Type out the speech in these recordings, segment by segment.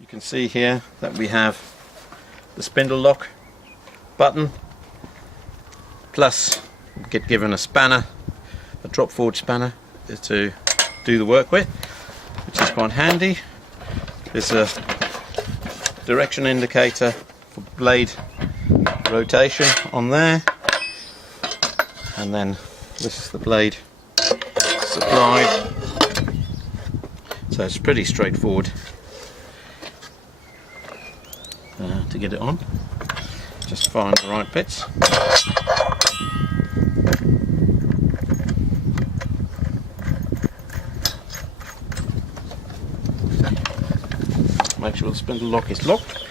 You can see here that we have the spindle lock button, plus we get given a spanner, a drop forward spanner to do the work with, which is quite handy. There's a direction indicator for blade rotation on there, and then this is the blade supplied, so it's pretty straightforward to get it on. Just find the right bits. Make sure the spindle lock is locked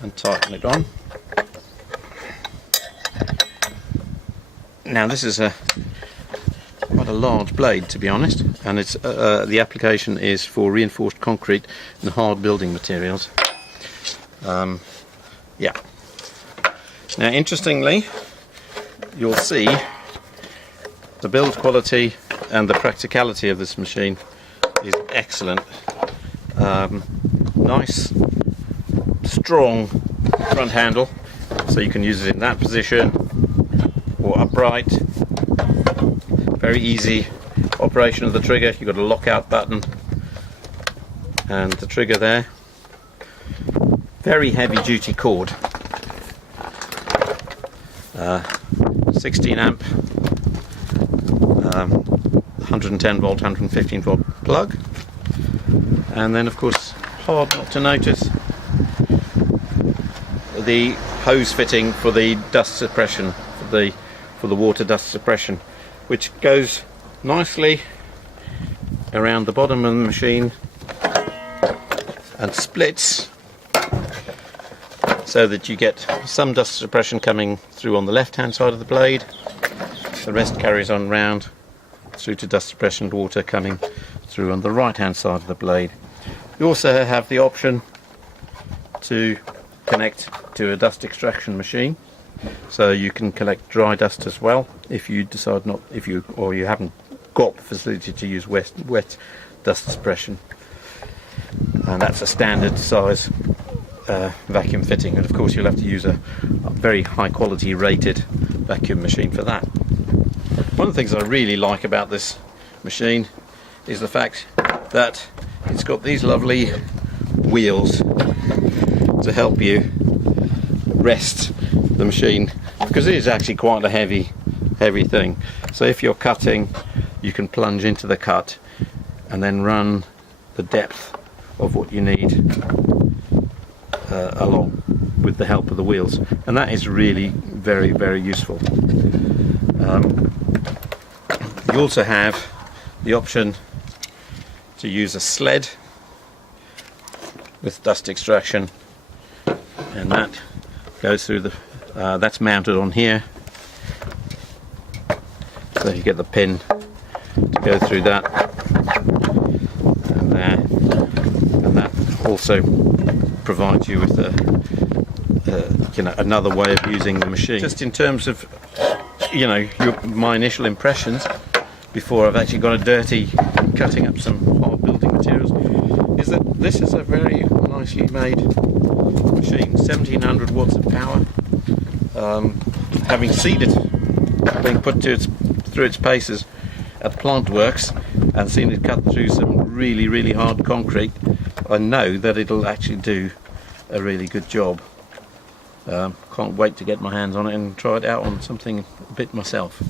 and tighten it on. Now this is quite a large blade, to be honest, and it's the application is for reinforced concrete and hard building materials. Yeah. Now interestingly, you'll see the build quality and the practicality of this machine is excellent. Nice strong front handle, so you can use it in that position or upright. Very easy operation of the trigger. You've got a lockout button and the trigger there. Very heavy duty cord, 16 amp 110 volt 115 volt plug, and then of course hard not to notice the hose fitting for the dust suppression, for the water dust suppression, which goes nicely around the bottom of the machine and splits so that you get some dust suppression coming through on the left hand side of the blade. The rest carries on round through to dust suppression water coming through on the right hand side of the blade. You also have the option to connect to a dust extraction machine, so you can collect dry dust as well if you decide not, if you haven't got the facility to use wet dust suppression, and that's a standard size vacuum fitting, and of course you'll have to use a very high quality rated vacuum machine for that. One of the things I really like about this machine is the fact that it's got these lovely wheels to help you rest the machine, because it is actually quite a heavy thing. So if you're cutting, you can plunge into the cut and then run the depth of what you need along with the help of the wheels, and that is really very, very useful. You also have the option to use a sled with dust extraction, and that goes through the that's mounted on here, so you get the pin to go through that and there, and that also provides you with another way of using the machine. Just in terms of my initial impressions before I've actually got a dirty cutting up some hard building materials, is that this is a very nicely made machine. 1700 watts of power. Having seen it being put through its paces at the plant works and seen it cut through some really, really hard concrete, I know that it'll actually do a really good job. Can't wait to get my hands on it and try it out on something a bit myself.